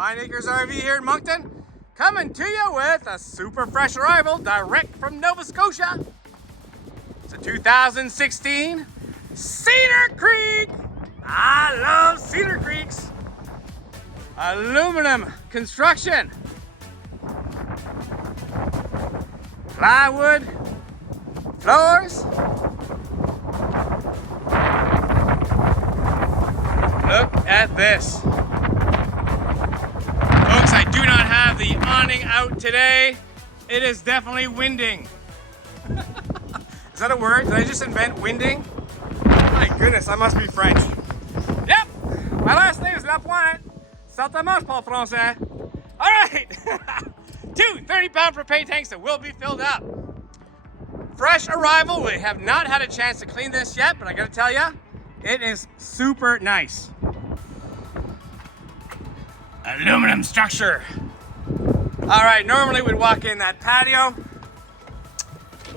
Pine Acres RV here in Moncton, coming to you with a super fresh arrival direct from Nova Scotia. It's a 2016 Cedar Creek. I love Cedar Creeks. Aluminum construction. Plywood floors. Look at this. Folks, I do not have the awning out today. It is definitely winding. Is that a word? Did I just invent winding? My goodness, I must be French. Yep, my last name is Lapointe. Certainement, je parle français. All right, 2 30-pound propane tanks that will be filled up. Fresh arrival. We have not had a chance to clean this yet, but I gotta tell you, it is super nice. Aluminum structure. All right, normally we'd walk in that patio.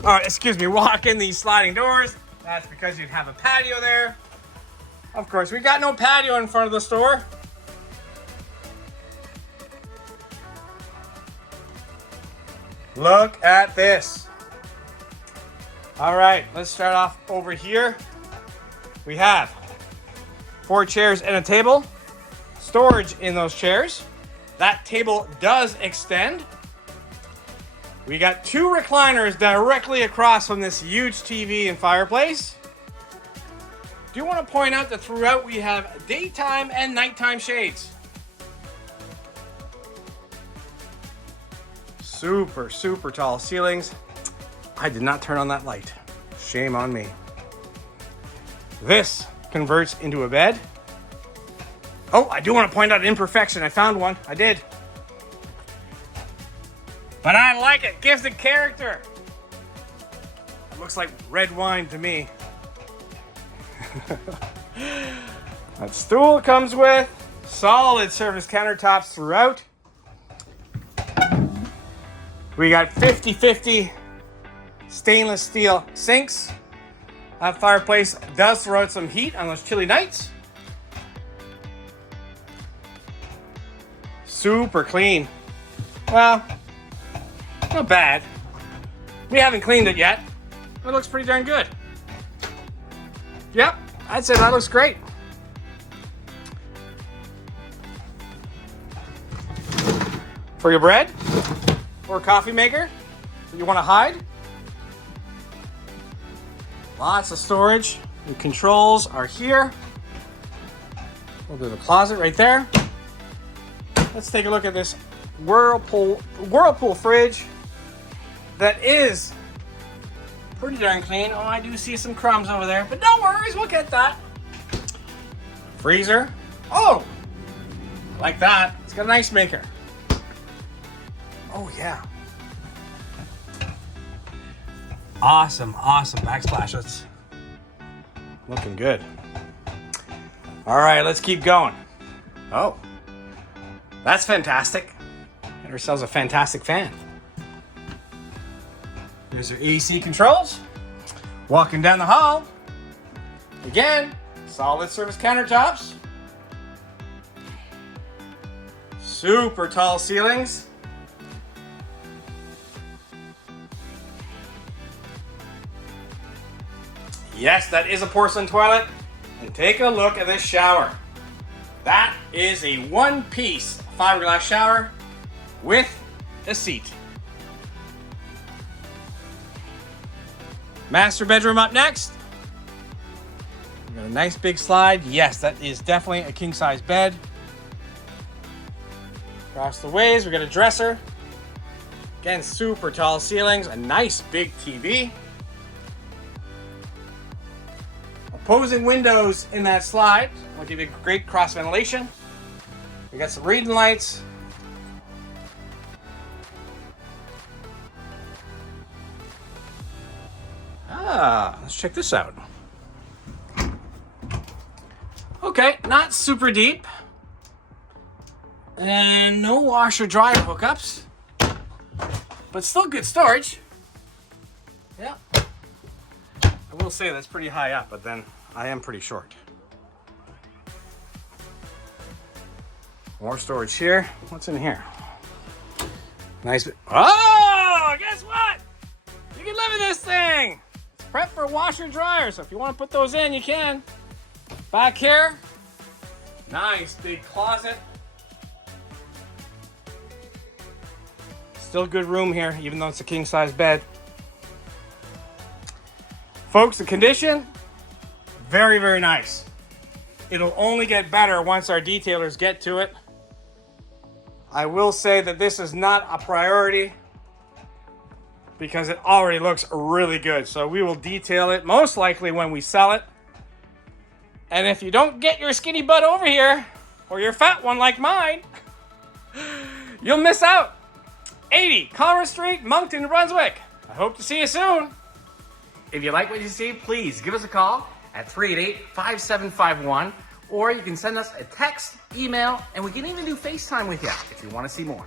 Walk in these sliding doors. That's because you'd have a patio there. Of course, we got no patio in front of the store. Look at this. All right, let's start off over here. We have 4 chairs and a table. Storage in those chairs. That table does extend. We got 2 recliners directly across from this huge TV and fireplace. Do want to point out that throughout we have daytime and nighttime shades. Super, super tall ceilings. I did not turn on that light. Shame on me. This converts into a bed. Oh, I do want to point out an imperfection. I found one. I did. But I like it. Gives it character. It looks like red wine to me. That stool comes with solid surface countertops throughout. We got 50/50 stainless steel sinks. That fireplace does throw out some heat on those chilly nights. Super clean. Well, not bad. We haven't cleaned it yet. It looks pretty darn good. Yep, I'd say that looks great. For your bread or coffee maker that you want to hide. Lots of storage. The controls are here. We'll do the closet right there. Let's take a look at this Whirlpool fridge that is pretty darn clean. Oh, I do see some crumbs over there, but no worries, we'll get that. Freezer. Oh, like that. It's got an ice maker. Oh, yeah. Awesome, awesome backsplash. That's looking good. All right, let's keep going. Oh. That's fantastic. Get ourselves a fantastic fan. Here's our AC controls. Walking down the hall. Again, solid surface countertops. Super tall ceilings. Yes, that is a porcelain toilet. And take a look at this shower. That is a one-piece fiberglass shower with a seat. Master bedroom up next. We got a nice big slide. Yes, that is definitely a king-size bed. Across the ways, we got a dresser. Again, super tall ceilings, a nice big TV. Opposing windows in that slide will give you great cross ventilation. We got some reading lights. Let's check this out. Okay, not super deep. And no washer dryer hookups. But still good storage. Yeah. I will say that's pretty high up, but then I am pretty short. More storage here. What's in here? Nice. Oh, guess what? You can live in this thing. It's prepped for washer dryer, so if you want to put those in, you can. Back here, nice big closet. Still good room here, even though it's a king size bed. Folks, the condition, very, very nice. It'll only get better once our detailers get to it. I will say that this is not a priority because it already looks really good. So we will detail it most likely when we sell it. And if you don't get your skinny butt over here, or your fat one like mine, you'll miss out. 80 Commerce Street, Moncton, New Brunswick. I hope to see you soon. If you like what you see, please give us a call at 388-5751, or you can send us a text, email, and we can even do FaceTime with you if you want to see more.